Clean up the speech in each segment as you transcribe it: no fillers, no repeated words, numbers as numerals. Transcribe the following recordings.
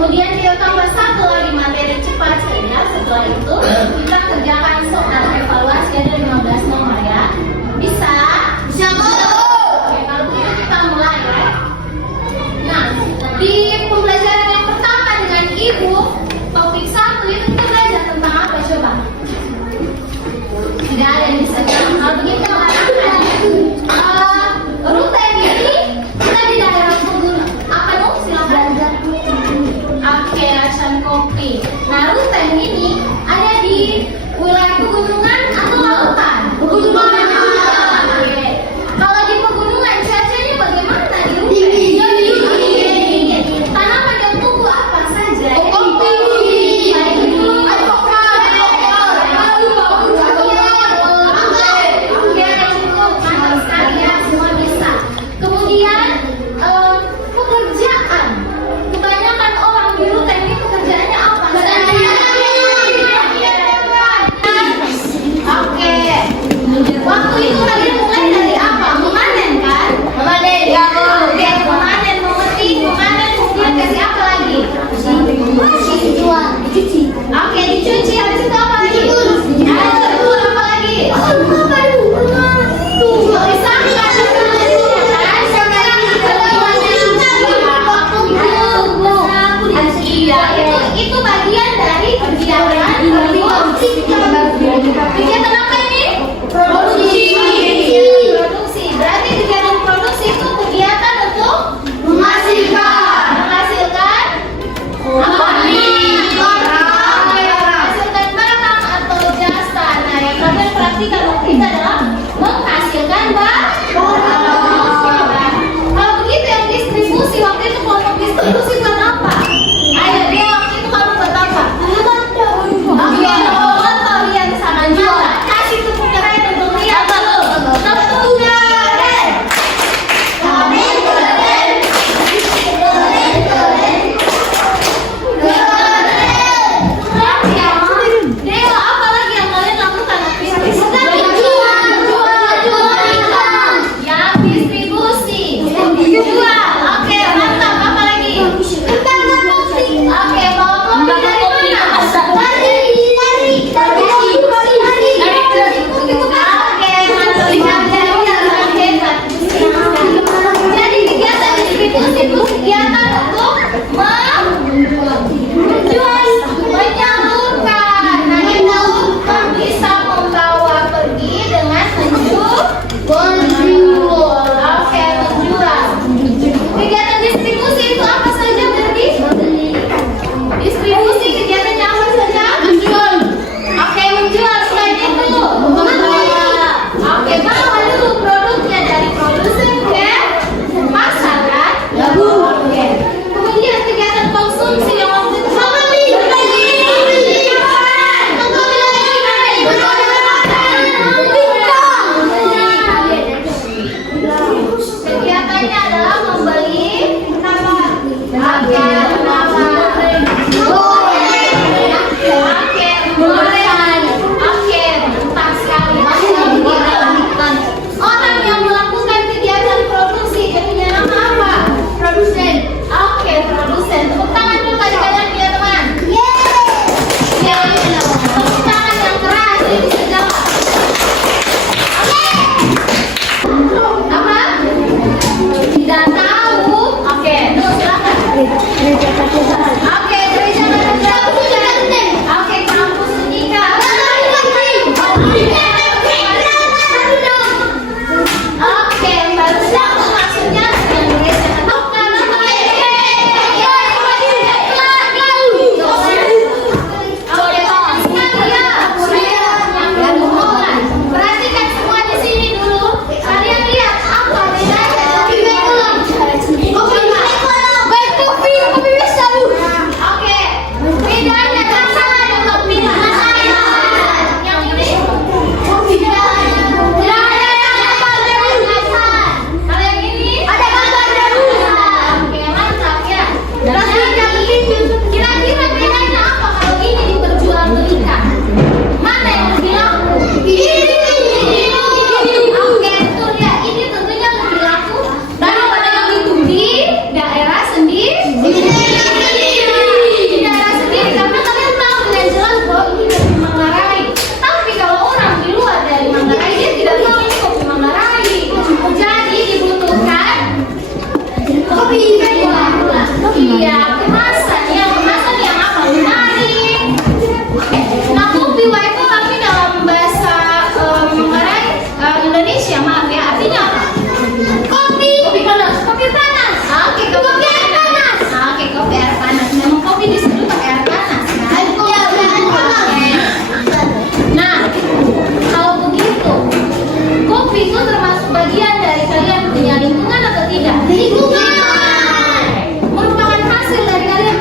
Kemudian kita tambah satu lagi materi cepat saja. Setelah itu kita kerjakan soal evaluasi ada 15 nomor ya. Bisa? Bisa Bu. Oke, kalau begitu kita mulai ya. Nah, di pembelajaran yang pertama dengan Ibu, topik 1 itu kita belajar tentang apa coba? Tidak ada yang bisa jawab. Kalau begitu rute ini kita di daerah pegunungan. Apa Bu? Silakan. Oke, Acan Kopi. Nah, rute ini ada di wilayah pegunungan atau lautan? Pegunungan. Oke. Kalau di pegunungan cuacanya bagaimana di rute? Dingin. Iya, kemasan yang apa? Menarik. Nah, kopi itu kami dalam bahasa Indonesia, maaf ya, artinya apa? Kopi. Kopi panas. Kopi panas. Oke, kopi air panas. Oke, kopi air panas. Memang kopi disebut pakai air panas, kan? Iya, air panas. Nah, kalau begitu, kopi itu termasuk bagian dari kalian punya lingkungan atau tidak? Lingkungan. Merupakan hasil dari kalian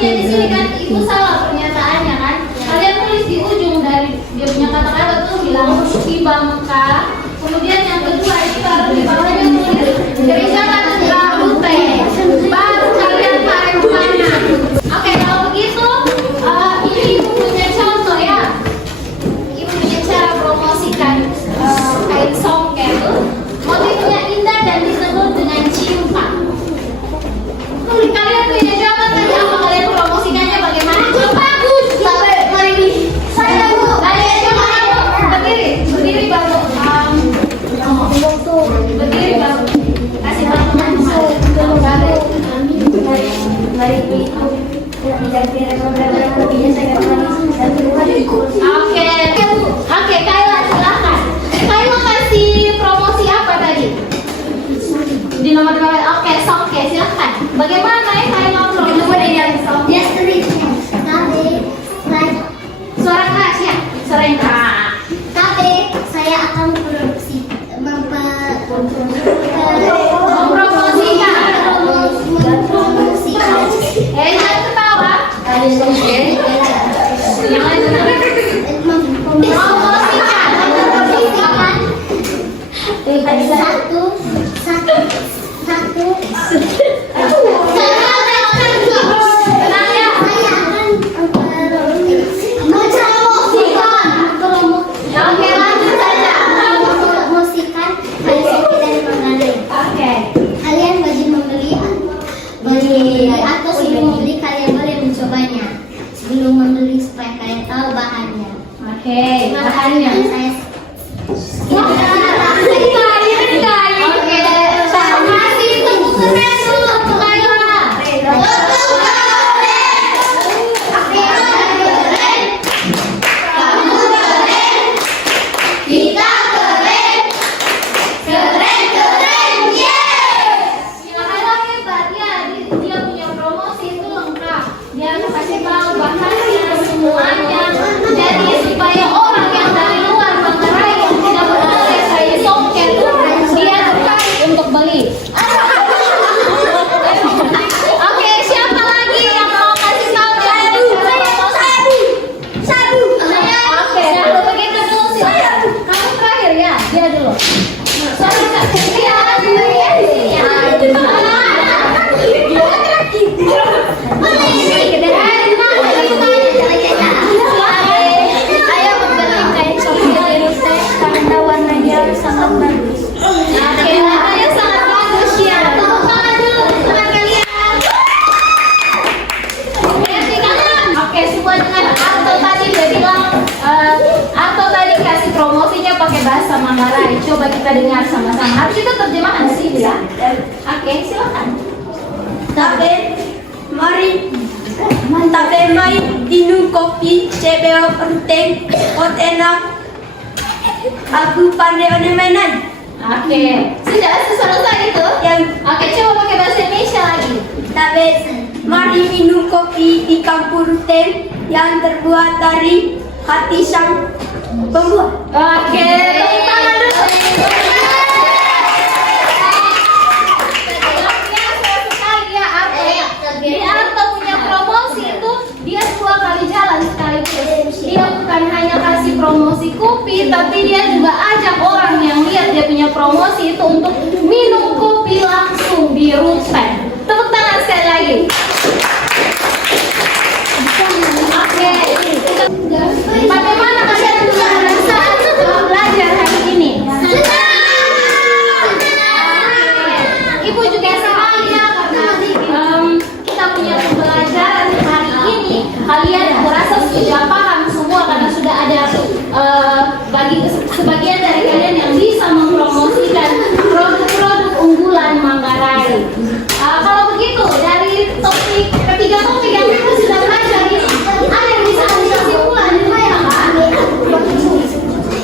punya di sini kan itu salah pernyataannya kan. Kalian tulis di ujung dari dia punya kata-kata tuh bilang di Bangka. Kemudian yang kedua itu baru di bawahnya tulis gereja katedral UT. Baru kalian tarik mana. Oke, kalau begitu ini ibu punya contoh ya. Ibu punya cara promosikan kain songke itu. Motifnya indah dan ditenun dengan cinta. Kalian punya jawaban tadi apa? Kalian promosikannya bagaimana? Bagus. Saya bu. Ayo coba kamu berdiri baru. Berdiri baru. Kasih teman Oke, Kayla silakan. Kayla kasih promosi apa tadi? Di nomor 2. Oke, songke silakan. Bagaimana ya Kayla promosi yang songke? Suara keras ya? Suara yang keras. Tapi saya akan mempromosikan. Jangan ketawa. Yang lain atau sebelum membeli kalian boleh mencobanya sebelum membeli supaya kalian tahu bahannya. Oke, bahannya. Saya bahasa Manggarai. Coba kita dengar sama-sama. Harus itu terjemahan sih ya. Oke, silakan. Tabe mai minum kopi sebelum penting enak. Aku pandai mainan. Oke, sudah selesai itu. Oke, coba pakai bahasa Indonesia lagi. Tabe mari minum kopi di kampung Ruteng yang terbuat dari hati sang pembuat. Oke, tepuk tangan dulu. Jadi Arto punya promosi itu dia 2 kali jalan sekaligus. Dia bukan hanya kasih promosi kopi, tapi dia juga ajak orang yang lihat dia punya promosi itu untuk minum kopi langsung di Ruteng. Tepuk tangan sekali lagi. Oke. Bagaimana kalian juga merasa belajar hari ini? Ibu juga senang ya karena kita punya pembelajaran hari ini. Kalian merasa sudah paham semua karena sudah ada sebagian dari kalian yang bisa mempromosikan produk-produk unggulan Manggarai. Kalau begitu dari ketiga topik yang kita sudah belajar ini, ada yang bisa kasih kesimpulan di mana Pak?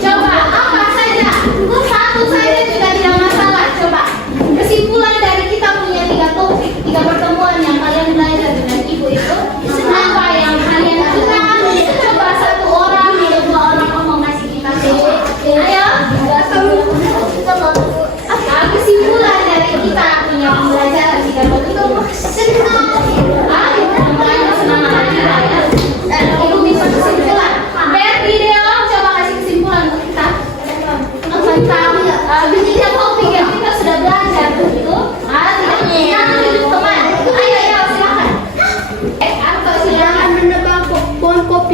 Coba apa saja? Satu saja juga tidak masalah. Coba kesimpulan dari kita punya 3 topik, 3 pertemuan yang kalian belajar dengan ibu itu apa yang kalian suka? Coba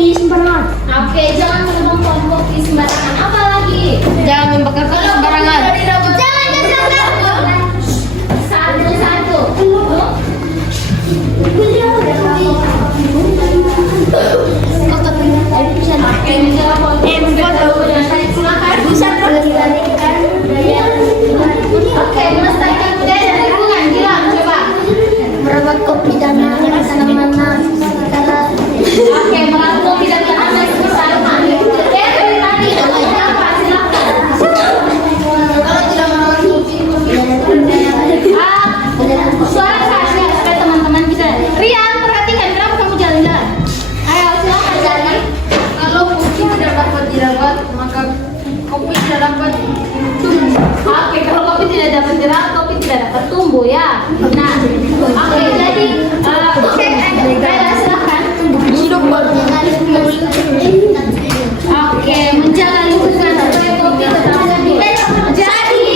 kopi sembarangan. Oke, jangan menumpang pohon kopi sembarangan. Apa lagi? Jangan membakar kopi sembarangan. Jangan satu-satu. Oke, melestarikan budaya dan lingkungan. Gilang, coba. Merawat kopi dan tanaman. Oke, merawat kopi dan tanaman bersama. Dari tadi, apa? Silakan. Suara kasih supaya teman-teman bisa. Rian, perhatikan kenapa kamu jalan-jalan. Ayo, silakan jalan. Kalau kopi tidak dapat dirawat, maka kopi tidak dapat Oke, kalau kopi tidak dapat dirawat, kopi tidak dapat tumbuh ya. Nah, oke, jadi Kayla silakan. Oke, menjaga lingkungan supaya kopi tetap tumbuh. Jadi,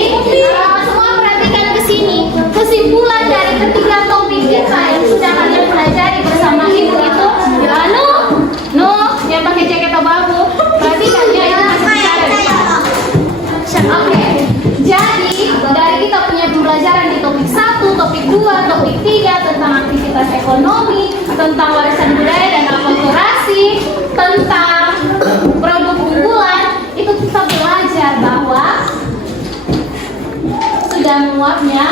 semua perhatikan ke sini. Kesimpulan dari ketiga topik kita yang sudah kalian pelajari bersama ibu itu, yang pakai jaket abu-abu, perhatikan ya itu masih bicara. Oke, jadi dari kita punya pembelajaran di topik 1, topik 2, topik 3 tentang aktivitas ekonomi, tentang warisan budaya dan akulturasi, tentang produk unggulan, itu kita belajar bahwa sudah muatnya.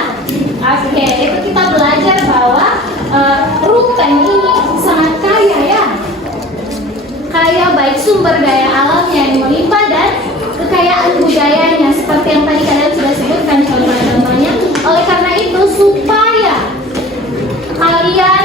Oke, itu kita belajar bahwa Ruteng ini sangat kaya ya. Kaya baik sumber daya alamnya yang melimpah dan kekayaan budayanya seperti yang tadi kalian sudah sebutkan contoh-contohnya. Oleh karena itu supaya kalian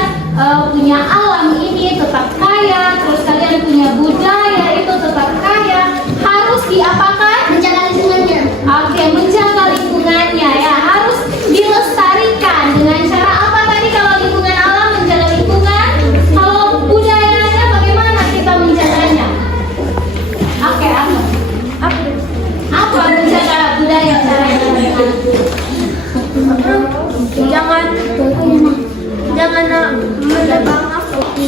punya alam ini tetap kaya, terus kalian punya budaya itu tetap kaya, harus diapakan? Menjaga lingkungannya. Oke, menjaga lingkungannya ya, harus dilestarikan dengan cara apa tadi? Kalau lingkungan alam menjaga lingkungan, kalau budayanya bagaimana kita menjaganya? Oke, apa menjaga budaya caranya?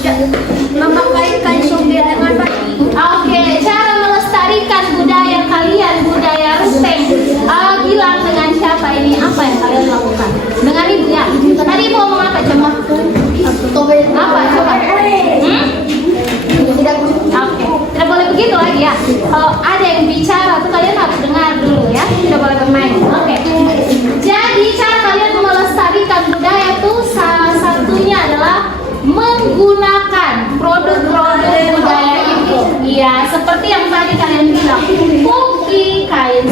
jangan memakaikan sumber dengan baik. Oke, cara melestarikan budaya kalian, budaya Ruteng. Gilang dengan siapa ini? Apa yang kalian lakukan? Dengan ibu ya. Tadi ibu ngomong apa coba? Apa coba? Oke, tidak boleh begitu lagi ya. Kalau ada yang bicara tuh kalian harus dengar dulu ya. Tidak boleh bermain. Oke. Jadi cara kalian melestarikan budaya tuh salah satunya adalah menggunakan produk-produk budaya itu. Iya, seperti yang tadi kalian bilang, kopi, kain